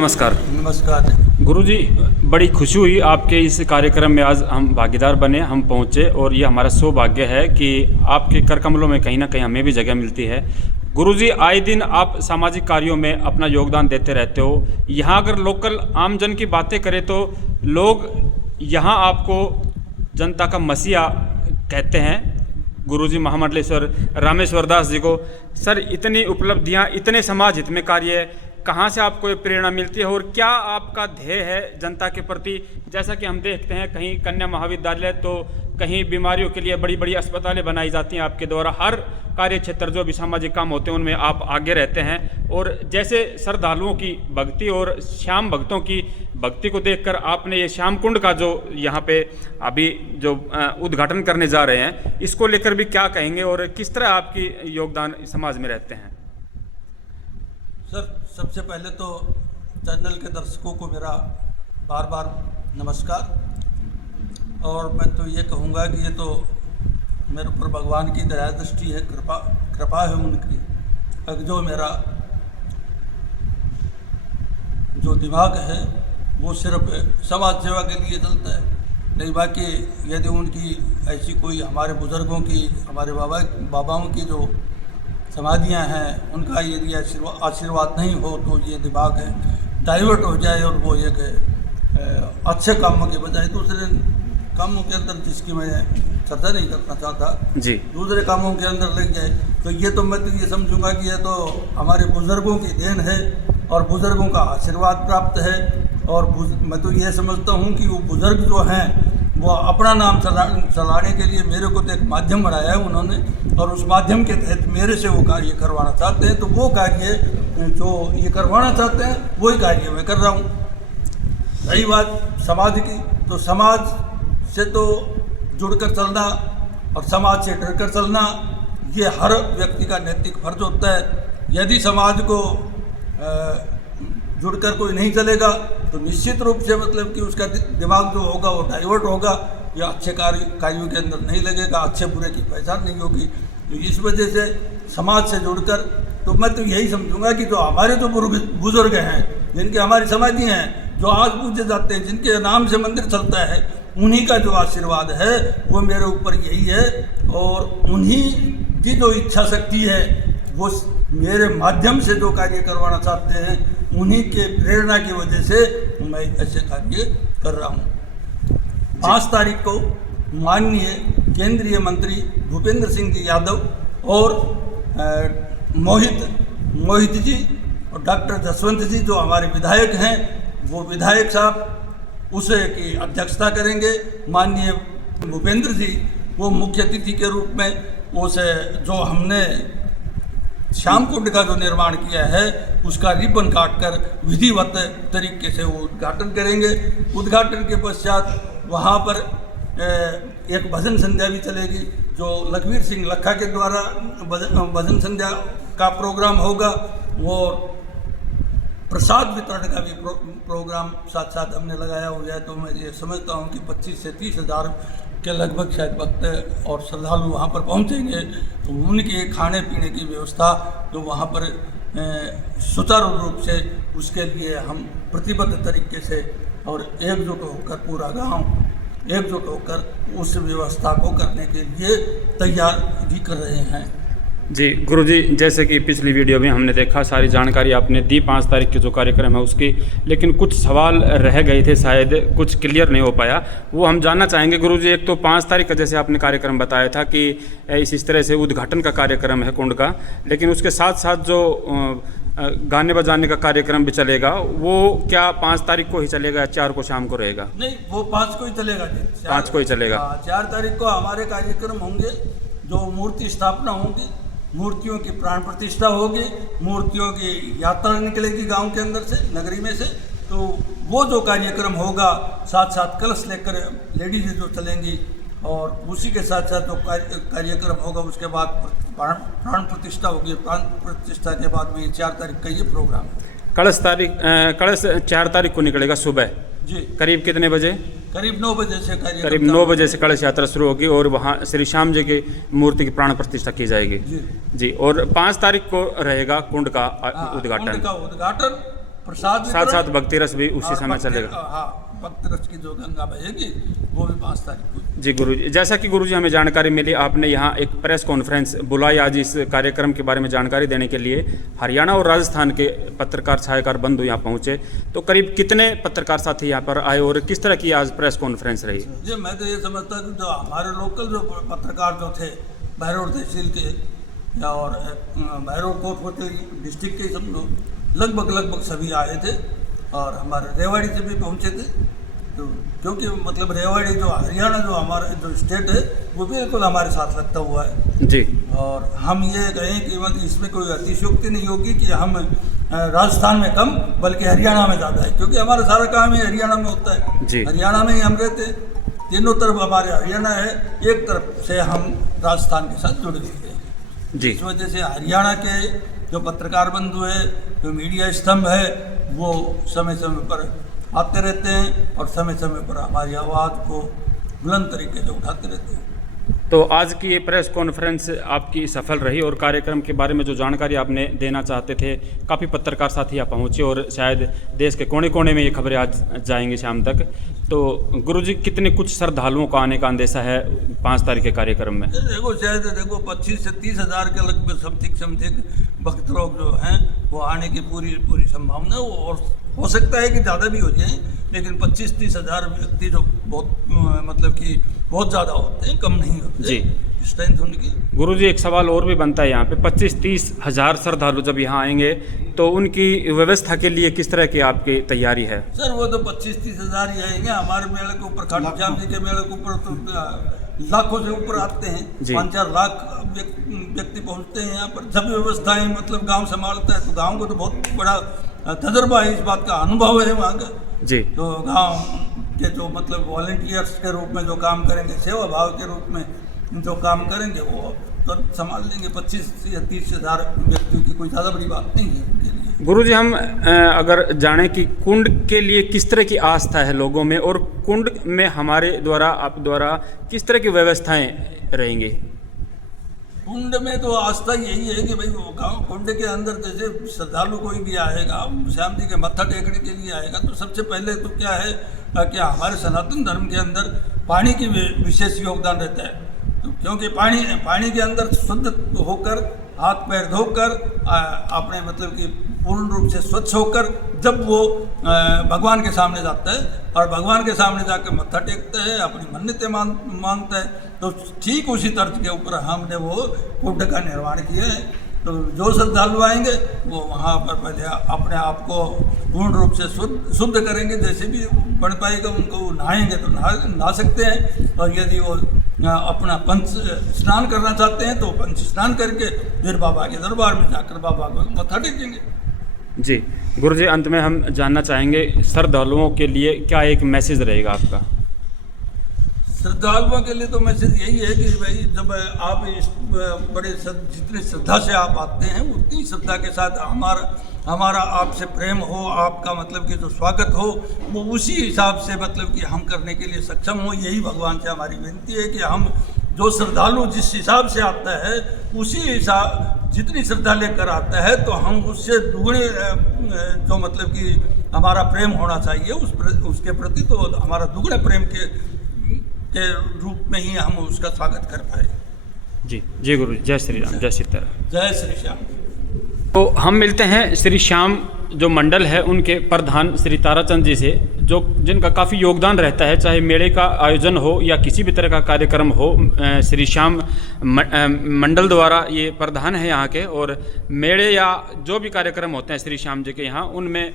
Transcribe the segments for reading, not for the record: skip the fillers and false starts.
नमस्कार। नमस्कार गुरुजी, बड़ी खुशी हुई आपके इस कार्यक्रम में आज हम भागीदार बने, हम पहुँचे और ये हमारा सौभाग्य है कि आपके कर कमलों में कहीं ना कहीं हमें भी जगह मिलती है। गुरुजी, आए दिन आप सामाजिक कार्यों में अपना योगदान देते रहते हो। यहाँ अगर लोकल आमजन की बातें करें तो लोग यहाँ आपको जनता का मसीहा कहते हैं, गुरुजी महामंडलेश्वर रामेश्वर दास जी को। सर, इतनी उपलब्धियाँ, इतने समाज हित में कार्य, कहाँ से आपको ये प्रेरणा मिलती है और क्या आपका ध्येय है जनता के प्रति? जैसा कि हम देखते हैं कहीं कन्या महाविद्यालय तो कहीं बीमारियों के लिए बड़ी बड़ी अस्पतालें बनाई जाती हैं आपके द्वारा। हर कार्य क्षेत्र जो भी सामाजिक काम होते हैं उनमें आप आगे रहते हैं। और जैसे श्रद्धालुओं की भक्ति और श्याम भक्तों की भक्ति को देखकर आपने ये श्याम कुंड का जो यहाँ पे अभी जो उद्घाटन करने जा रहे हैं, इसको लेकर भी क्या कहेंगे और किस तरह आपकी योगदान समाज में रहते हैं? सर, सबसे पहले तो चैनल के दर्शकों को मेरा बार बार नमस्कार। और मैं तो ये कहूँगा कि ये तो मेरे ऊपर भगवान की दया दृष्टि है, कृपा है उनकी। अब जो मेरा जो दिमाग है वो सिर्फ समाज सेवा के लिए चलता है, नहीं बाकी यदि उनकी ऐसी कोई हमारे बुज़ुर्गों की, हमारे बाबाओं की जो समाधियाँ हैं, उनका यदि आशीर्वाद नहीं हो तो ये दिमाग है डाइवर्ट हो जाए और वो एक अच्छे कामों के बजाय दूसरे कामों के अंदर, जिसकी मैं चर्चा नहीं करना चाहता जी, दूसरे कामों के अंदर लग जाए, तो ये तो मैं तो ये समझूंगा कि ये तो हमारे बुज़ुर्गों की देन है और बुज़ुर्गों का आशीर्वाद प्राप्त है। और मैं तो ये समझता हूँ कि वो बुज़ुर्ग जो हैं वो अपना नाम चलाने के लिए मेरे को तो एक माध्यम बनाया है उन्होंने, और उस माध्यम के तहत मेरे से वो कार्य करवाना चाहते हैं, तो वो कार्य जो ये करवाना चाहते हैं वही कार्य मैं कर रहा हूँ। रही बात समाज की, तो समाज से तो जुड़कर चलना और समाज से डरकर चलना ये हर व्यक्ति का नैतिक फर्ज होता है। यदि समाज को जुड़कर कोई नहीं चलेगा तो निश्चित रूप से मतलब कि उसका दिमाग जो होगा वो डाइवर्ट होगा या अच्छे कार्यों के अंदर नहीं लगेगा, अच्छे बुरे की पहचान नहीं होगी। तो इस वजह से समाज से जुड़कर तो मैं तो यही समझूंगा कि जो हमारे जो बुजुर्ग हैं, जिनकी हमारी समाधियाँ हैं, जो आज पूजे जाते हैं, जिनके नाम से मंदिर चलता है, उन्हीं का जो आशीर्वाद है वो मेरे ऊपर यही है। और उन्हीं की जो इच्छा शक्ति है वो मेरे माध्यम से जो कार्य करवाना चाहते हैं, उन्हीं के प्रेरणा की वजह से मैं ऐसे कार्य कर रहा हूँ। 5 तारीख को माननीय केंद्रीय मंत्री भूपेंद्र सिंह जी यादव और मोहित जी और डॉक्टर जसवंत जी जो हमारे विधायक हैं, वो विधायक साहब उसे की अध्यक्षता करेंगे। माननीय भूपेंद्र जी वो मुख्य अतिथि के रूप में उसे जो हमने श्याम कुंड का जो निर्माण किया है उसका रिबन काटकर विधिवत तरीके से वो उद्घाटन करेंगे। उद्घाटन के पश्चात वहाँ पर एक भजन संध्या भी चलेगी, जो लखवीर सिंह लखा के द्वारा भजन संध्या का प्रोग्राम होगा। वो प्रसाद वितरण का भी प्रोग्राम साथ साथ हमने लगाया हो जाए, तो मैं ये समझता हूँ कि 25 से 30 हज़ार के लगभग शायद भक्त और श्रद्धालु वहाँ पर पहुँचेंगे। तो उनके खाने पीने की व्यवस्था जो वहाँ पर सुचारू रूप से, उसके लिए हम प्रतिबद्ध तरीके से और एकजुट होकर पूरा गांव एकजुट होकर उस व्यवस्था को करने के लिए तैयार भी कर रहे हैं। जी गुरुजी, जैसे कि पिछली वीडियो में हमने देखा, सारी जानकारी आपने दी 5 तारीख के जो कार्यक्रम है उसकी, लेकिन कुछ सवाल रह गए थे, शायद कुछ क्लियर नहीं हो पाया, वो हम जानना चाहेंगे गुरुजी। एक तो 5 तारीख का जैसे आपने कार्यक्रम बताया था कि इस तरह से उद्घाटन का कार्यक्रम है कुंड का, लेकिन उसके साथ साथ जो गाने बजाने का कार्यक्रम भी चलेगा, वो क्या 5 तारीख को ही चलेगा या 4 को शाम को रहेगा? नहीं, वो 5 को ही चलेगा जी, 5 को ही चलेगा। 4 तारीख को हमारे कार्यक्रम होंगे, जो मूर्ति स्थापना होगी, मूर्तियों की प्राण प्रतिष्ठा होगी, मूर्तियों की यात्रा निकलेगी गांव के अंदर से, नगरी में से। तो वो जो कार्यक्रम होगा, साथ साथ कलश लेकर लेडीज जो चलेंगी, और उसी के साथ साथ जो कार्यक्रम होगा उसके बाद प्राण प्रतिष्ठा होगी। प्राण प्रतिष्ठा के बाद में 4 तारीख का ये प्रोग्राम है। कलश 4 तारीख को निकलेगा सुबह जी। करीब कितने बजे? करीब 9 बजे से करीब 9 बजे से कलश यात्रा शुरू होगी और वहाँ श्री श्याम जी की मूर्ति की प्राण प्रतिष्ठा की जाएगी जी। और 5 तारीख को रहेगा कुंड का उद्घाटन। कुंड का उद्घाटन प्रसाद साथ वितरण साथ भक्ति रस भी उसी और समय भक्ति- चलेगा। हाँ, भक्त रस की जो गंगा बहेगी वो भी 5 तारीख को। जी गुरुजी, जैसा कि गुरुजी हमें जानकारी मिली, आपने यहाँ एक प्रेस कॉन्फ्रेंस बुलाई आज इस कार्यक्रम के बारे में जानकारी देने के लिए। हरियाणा और राजस्थान के पत्रकार छायाकार बंधु यहाँ पहुँचे, तो करीब कितने पत्रकार साथी यहाँ पर आए और किस तरह की आज प्रेस कॉन्फ्रेंस रही? जी, मैं तो ये समझता हूँ जो हमारे लोकल जो पत्रकार जो थे बहरौर तहसील के या और बहरौर कोटपुर डिस्ट्रिक्ट के सब लोग लगभग सभी आए थे और हमारे रेवाड़ी से भी पहुँचे थे। तो क्योंकि मतलब रेवाड़ी जो हरियाणा जो हमारा जो स्टेट है वो बिल्कुल हमारे साथ लगता हुआ है जी। और हम ये कहें कि मतलब इसमें कोई अतिशयोक्ति नहीं होगी कि हम राजस्थान में कम बल्कि हरियाणा में ज़्यादा है, क्योंकि हमारा सारा काम ही हरियाणा में होता है। जी। हरियाणा में ही हम रहते हैं, तीनों तरफ हमारे हरियाणा है, एक तरफ से हम राजस्थान के साथ जुड़े हुए हैं। जी। इस वजह से हरियाणा के जो पत्रकार बंधु है, जो मीडिया स्तंभ है, वो समय समय पर आते रहते हैं और समय समय पर हमारी आवाज़ को बुलंद तरीके से उठाते रहते हैं। तो आज की ये प्रेस कॉन्फ्रेंस आपकी सफल रही और कार्यक्रम के बारे में जो जानकारी आपने देना चाहते थे, काफ़ी पत्रकार साथी यहाँ पहुँचे और शायद देश के कोने कोने में ये खबरें आज जाएंगी शाम तक। तो गुरुजी, कितने कुछ श्रद्धालुओं का आने का अंदेशा है 5 तारीख के कार्यक्रम में? देखो शायद 25 से 30 हज़ार के लगभग समथिंग भक्त लोग जो हैं वो आने की पूरी संभावना है। और हो सकता है कि ज़्यादा भी हो जाए, लेकिन 25-30 हज़ार व्यक्ति जो बहुत मतलब कि बहुत ज़्यादा होते हैं, कम नहीं होते जी। स्ट्रेंथ उनकी। गुरुजी, एक सवाल और भी बनता है यहाँ पे, 25-30 हज़ार श्रद्धालु जब यहाँ आएंगे तो उनकी व्यवस्था के लिए किस तरह की आपकी तैयारी है? सर वो तो 25-30 हज़ार ही आएंगे। हमारे मेले के ऊपर खाटू श्याम जी के मेले के ऊपर तो लाखों से ऊपर आते हैं, 5-4 लाख व्यक्ति पहुँचते हैं यहाँ पर। जब व्यवस्थाएं मतलब गांव संभालता है तो गांव को तो बहुत बड़ा तजर्बा है, इस बात का अनुभव है वहाँ का। जी। तो गांव के जो मतलब वॉलंटियर्स के रूप में जो काम करेंगे, सेवा भाव के रूप में जो काम करेंगे, वो तो संभाल लेंगे। 25 या 30 हज़ार व्यक्तियों की कोई ज़्यादा बड़ी बात नहीं है उनके लिए। गुरुजी, हम अगर जानें कि कुंड के लिए किस तरह की आस्था है लोगों में और कुंड में हमारे द्वारा आप द्वारा किस तरह की व्यवस्थाएं रहेंगी? कुंड में तो आस्था यही है कि भाई वो गाँव कुंड के अंदर जैसे श्रद्धालु कोई भी आएगा, श्याम जी के मत्था टेकने के लिए आएगा, तो सबसे पहले तो क्या है कि हमारे सनातन धर्म के अंदर पानी की विशेष योगदान रहता है। तो क्योंकि पानी के अंदर शुद्ध होकर, हाथ पैर धोकर, अपने मतलब कि पूर्ण रूप से स्वच्छ होकर जब वो भगवान के सामने जाता है और भगवान के सामने जाकर मत्था टेकता है, अपनी मन्नतें मांगता है, तो ठीक उसी तर्ज के ऊपर हमने वो कुंड का निर्माण किया है। तो जो श्रद्धालु आएंगे वो वहाँ पर पहले अपने आप को पूर्ण रूप से शुद्ध करेंगे, जैसे भी बन पाएगा उनको नहाएंगे तो नहा सकते हैं। और यदि वो अपना पंच स्नान करना चाहते हैं तो पंच स्नान करके फिर बाबा के दरबार में जाकर बाबा को मत्था टेकेंगे। जी गुरुजी, अंत में हम जानना चाहेंगे श्रद्धालुओं के लिए क्या एक मैसेज रहेगा आपका? श्रद्धालुओं के लिए तो मैसेज यही है कि भाई जब आप इस बड़े जितनी श्रद्धा से आप आते हैं उतनी श्रद्धा के साथ हमारा आपसे प्रेम हो, आपका मतलब कि जो स्वागत हो वो उसी हिसाब से मतलब कि हम करने के लिए सक्षम हो। यही भगवान से हमारी विनती है कि हम जो श्रद्धालु जिस हिसाब से आता है उसी हिसाब जितनी श्रद्धा लेकर आता है तो हम उससे दुगने जो मतलब कि हमारा प्रेम होना चाहिए उसके प्रति, तो हमारा दुगने प्रेम के रूप में ही हम उसका स्वागत कर पाए। जी जी गुरु, जय श्री राम, जय सीताराम, जय श्री श्याम। तो हम मिलते हैं श्री श्याम जो मंडल है उनके प्रधान श्री ताराचंद जी से, जो जिनका काफ़ी योगदान रहता है, चाहे मेले का आयोजन हो या किसी भी तरह का कार्यक्रम हो। श्री श्याम मंडल द्वारा ये प्रधान है यहाँ के, और मेले या जो भी कार्यक्रम होते हैं श्री श्याम जी के यहाँ, उनमें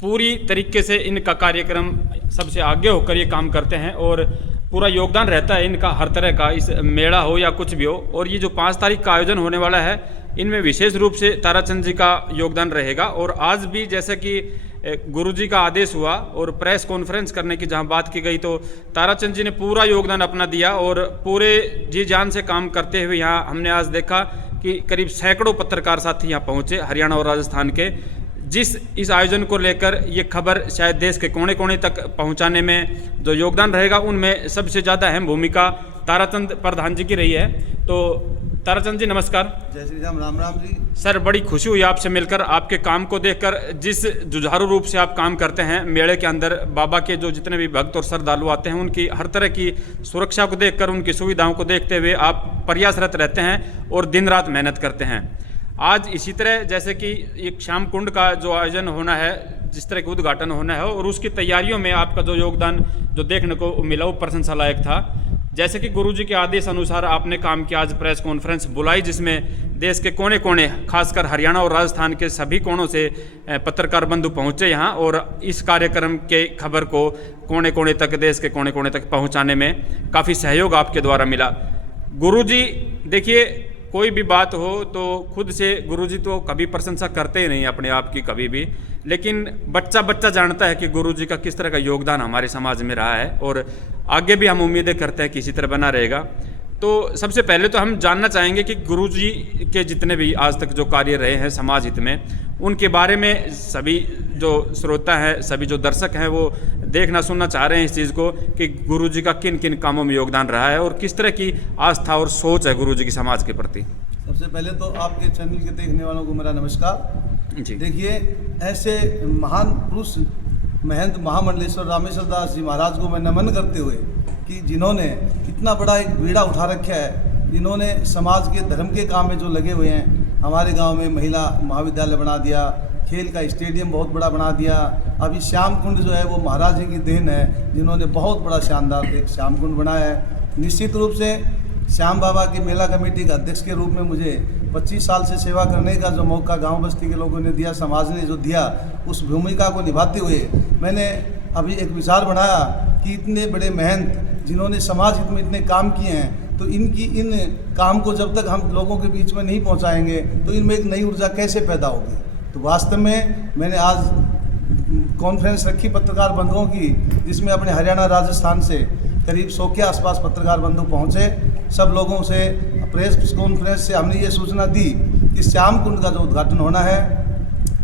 पूरी तरीके से इनका कार्यक्रम सबसे आगे होकर ये काम करते हैं और पूरा योगदान रहता है इनका हर तरह का, इस मेला हो या कुछ भी हो। और ये जो 5 तारीख का आयोजन होने वाला है इनमें विशेष रूप से ताराचंद जी का योगदान रहेगा। और आज भी जैसा कि गुरुजी का आदेश हुआ और प्रेस कॉन्फ्रेंस करने की जहां बात की गई, तो ताराचंद जी ने पूरा योगदान अपना दिया और पूरे जी जान से काम करते हुए यहाँ हमने आज देखा कि करीब सैकड़ों पत्रकार साथी यहाँ पहुँचे हरियाणा और राजस्थान के। जिस इस आयोजन को लेकर ये खबर शायद देश के कोने कोने तक पहुंचाने में जो योगदान रहेगा उनमें सबसे ज़्यादा अहम भूमिका ताराचंद प्रधान जी की रही है। तो ताराचंद जी नमस्कार। जय श्री राम, राम राम जी। सर बड़ी खुशी हुई आपसे मिलकर, आपके काम को देखकर, जिस जुझारू रूप से आप काम करते हैं। मेले के अंदर बाबा के जो जितने भी भक्त और श्रद्धालु आते हैं उनकी हर तरह की सुरक्षा को देखकर, उनकी सुविधाओं को देखते हुए आप प्रयासरत रहते हैं और दिन रात मेहनत करते हैं। आज इसी तरह जैसे कि एक श्याम कुंड का जो आयोजन होना है, जिस तरह का उद्घाटन होना है और उसकी तैयारियों में आपका जो योगदान जो देखने को मिला वो प्रशंसा लायक था। जैसे कि गुरुजी के आदेश अनुसार आपने काम किया, आज प्रेस कॉन्फ्रेंस बुलाई जिसमें देश के कोने कोने, खासकर हरियाणा और राजस्थान के सभी कोनों से पत्रकार बंधु पहुंचे यहाँ और इस कार्यक्रम के खबर को कोने कोने तक, देश के कोने कोने तक पहुंचाने में काफ़ी सहयोग आपके द्वारा मिला। गुरुजी देखिए, कोई भी बात हो तो खुद से गुरुजी तो कभी प्रशंसा करते ही नहीं अपने आप की कभी भी, लेकिन बच्चा बच्चा जानता है कि गुरुजी का किस तरह का योगदान हमारे समाज में रहा है और आगे भी हम उम्मीदें करते हैं कि इसी तरह बना रहेगा। तो सबसे पहले तो हम जानना चाहेंगे कि गुरुजी के जितने भी आज तक जो कार्य रहे हैं समाज हित में, उनके बारे में सभी जो श्रोता हैं, सभी जो दर्शक हैं वो देखना सुनना चाह रहे हैं इस चीज़ को कि गुरुजी का किन किन कामों में योगदान रहा है और किस तरह की आस्था और सोच है गुरुजी की समाज के प्रति। सबसे पहले तो आपके चैनल के देखने वालों को मेरा नमस्कार जी। देखिए, ऐसे महान पुरुष महंत महामंडलेश्वर रामेश्वर दास जी महाराज को मैं नमन करते हुए कि जिन्होंने इतना बड़ा एक बीड़ा उठा रखा है, जिन्होंने समाज के धर्म के काम में जो लगे हुए हैं, हमारे गांव में महिला महाविद्यालय बना दिया, खेल का स्टेडियम बहुत बड़ा बना दिया। अभी श्याम कुंड जो है वो महाराज जी की देन है, जिन्होंने बहुत बड़ा शानदार एक श्याम कुंड बनाया है। निश्चित रूप से श्याम बाबा की मेला कमेटी का अध्यक्ष के रूप में मुझे 25 साल से सेवा करने का जो मौका गांव बस्ती के लोगों ने दिया, समाज ने जो दिया, उस भूमिका को निभाते हुए मैंने अभी एक विचार बनाया कि इतने बड़े महंत जिन्होंने समाज हित में इतने काम किए हैं, तो इनकी इन काम को जब तक हम लोगों के बीच में नहीं पहुंचाएंगे तो इनमें एक नई ऊर्जा कैसे पैदा होगी। तो वास्तव में मैंने आज कॉन्फ्रेंस रखी पत्रकार बंधुओं की, जिसमें अपने हरियाणा राजस्थान से करीब 100 के आसपास पत्रकार बंधु पहुंचे। सब लोगों से प्रेस कॉन्फ्रेंस से हमने ये सूचना दी कि श्याम कुंड का जो उद्घाटन होना है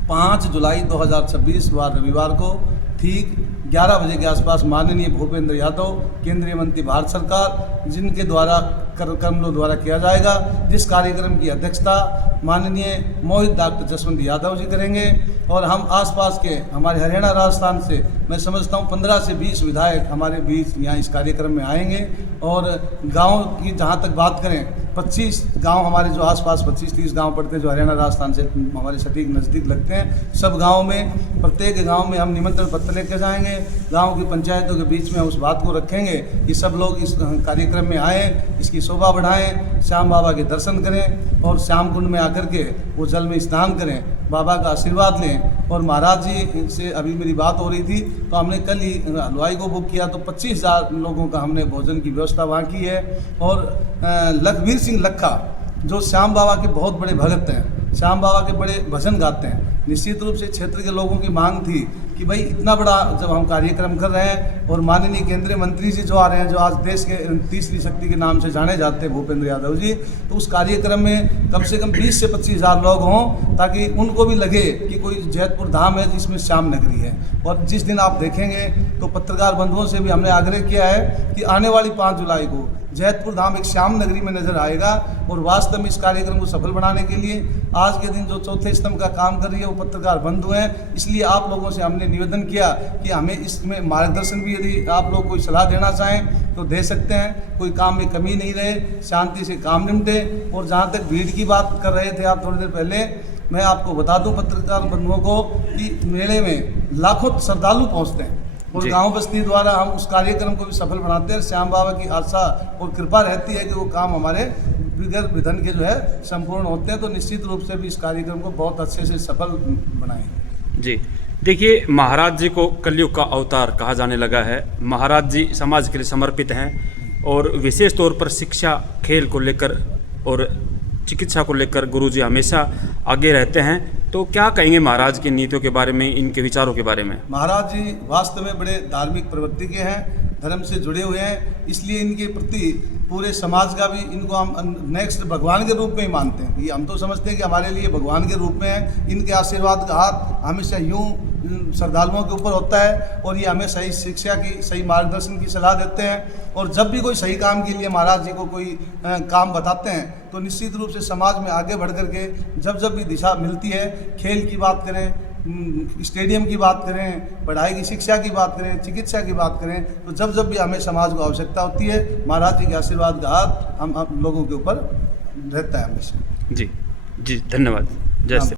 5 जुलाई 2026 वार रविवार को ठीक 11 बजे के आसपास माननीय भूपेंद्र यादव, केंद्रीय मंत्री भारत सरकार, जिनके द्वारा कमलों द्वारा किया जाएगा, जिस कार्यक्रम की अध्यक्षता माननीय मोहित डॉक्टर जसवंत यादव जी करेंगे। और हम आसपास के हमारे हरियाणा राजस्थान से मैं समझता हूँ 15 से 20 विधायक हमारे बीच यहाँ इस कार्यक्रम में आएंगे। और गांव की जहाँ तक बात करें, 25 गांव हमारे जो आसपास 25-30 गांव पड़ते हैं जो हरियाणा राजस्थान से हमारे सटीक नज़दीक लगते हैं, सब गाँव में, प्रत्येक गाँव में हम निमंत्रण पत्र लेकर जाएंगे। गाँव की पंचायतों के बीच में उस बात को रखेंगे कि सब लोग इस कार्यक्रम में आएँ, इसकी शोभा बढ़ाएं, श्याम बाबा के दर्शन करें और श्याम कुंड में आकर के वो जल में स्नान करें, बाबा का आशीर्वाद लें। और महाराज जी से अभी मेरी बात हो रही थी तो हमने कल ही हलवाई को बुक किया, तो 25,000 लोगों का हमने भोजन की व्यवस्था वहाँ की है। और लखवीर सिंह लखा जो श्याम बाबा के बहुत बड़े भगत हैं, श्याम बाबा के बड़े भजन गाते हैं, निश्चित रूप से क्षेत्र के लोगों की मांग थी कि भाई इतना बड़ा जब हम कार्यक्रम कर रहे हैं और माननीय केंद्रीय मंत्री जी जो आ रहे हैं, जो आज देश के तीसरी शक्ति के नाम से जाने जाते हैं भूपेंद्र यादव जी, तो उस कार्यक्रम में कम से कम 20 से 25,000 लोग हों, ताकि उनको भी लगे कि कोई जैतपुर धाम है जिसमें श्याम नगरी है। और जिस दिन आप देखेंगे तो पत्रकार बंधुओं से भी हमने आग्रह किया है कि आने वाली 5 जुलाई को जैतपुर धाम एक श्याम नगरी में नजर आएगा। और वास्तव में इस कार्यक्रम को सफल बनाने के लिए आज के दिन जो चौथे स्तंभ का काम कर रही है वो पत्रकार बंधु हैं। इसलिए आप लोगों से हमने निवेदन किया कि हमें इसमें मार्गदर्शन भी, यदि आप लोग कोई सलाह देना चाहें तो दे सकते हैं। कोई काम में कमी नहीं रहे, शांति से काम निपटे। और जहाँ तक भीड़ की बात कर रहे थे आप थोड़ी देर पहले, मैं आपको बता दूं पत्रकार बंधुओं को कि मेले में लाखों श्रद्धालु पहुँचते हैं और गांव बस्ती द्वारा हम उस कार्यक्रम को भी सफल बनाते हैं। श्याम बाबा की आशा और कृपा रहती है कि वो काम हमारे बगैर विधन के जो है संपूर्ण होते हैं। तो निश्चित रूप से भी इस कार्यक्रम को बहुत अच्छे से सफल बनाएंगे। जी देखिए, महाराज जी को कलयुग का अवतार कहा जाने लगा है। महाराज जी समाज के लिए समर्पित हैं और विशेष तौर पर शिक्षा, खेल को लेकर और चिकित्सा को लेकर गुरुजी हमेशा आगे रहते हैं। तो क्या कहेंगे महाराज की नीतियों के बारे में, इनके विचारों के बारे में? महाराज जी वास्तव में बड़े धार्मिक प्रवृत्ति के हैं, धर्म से जुड़े हुए हैं, इसलिए इनके प्रति पूरे समाज का भी इनको हम नेक्स्ट भगवान के रूप में ही मानते हैं। ये हम तो समझते हैं कि हमारे लिए भगवान के रूप में है। इनके आशीर्वाद का हाथ हमेशा यूँ श्रद्धालुओं के ऊपर होता है और ये हमें सही शिक्षा की, सही मार्गदर्शन की सलाह देते हैं। और जब भी कोई सही काम के लिए महाराज जी को कोई काम बताते हैं तो निश्चित रूप से समाज में आगे बढ़ करके जब भी दिशा मिलती है, खेल की बात करें, स्टेडियम की बात करें, पढ़ाई की शिक्षा की बात करें, चिकित्सा की बात करें, तो जब भी हमें समाज को आवश्यकता होती है, महाराज जी के आशीर्वाद का हाथ हम लोगों के ऊपर रहता है हमेशा। जी जी, धन्यवाद। जय श्री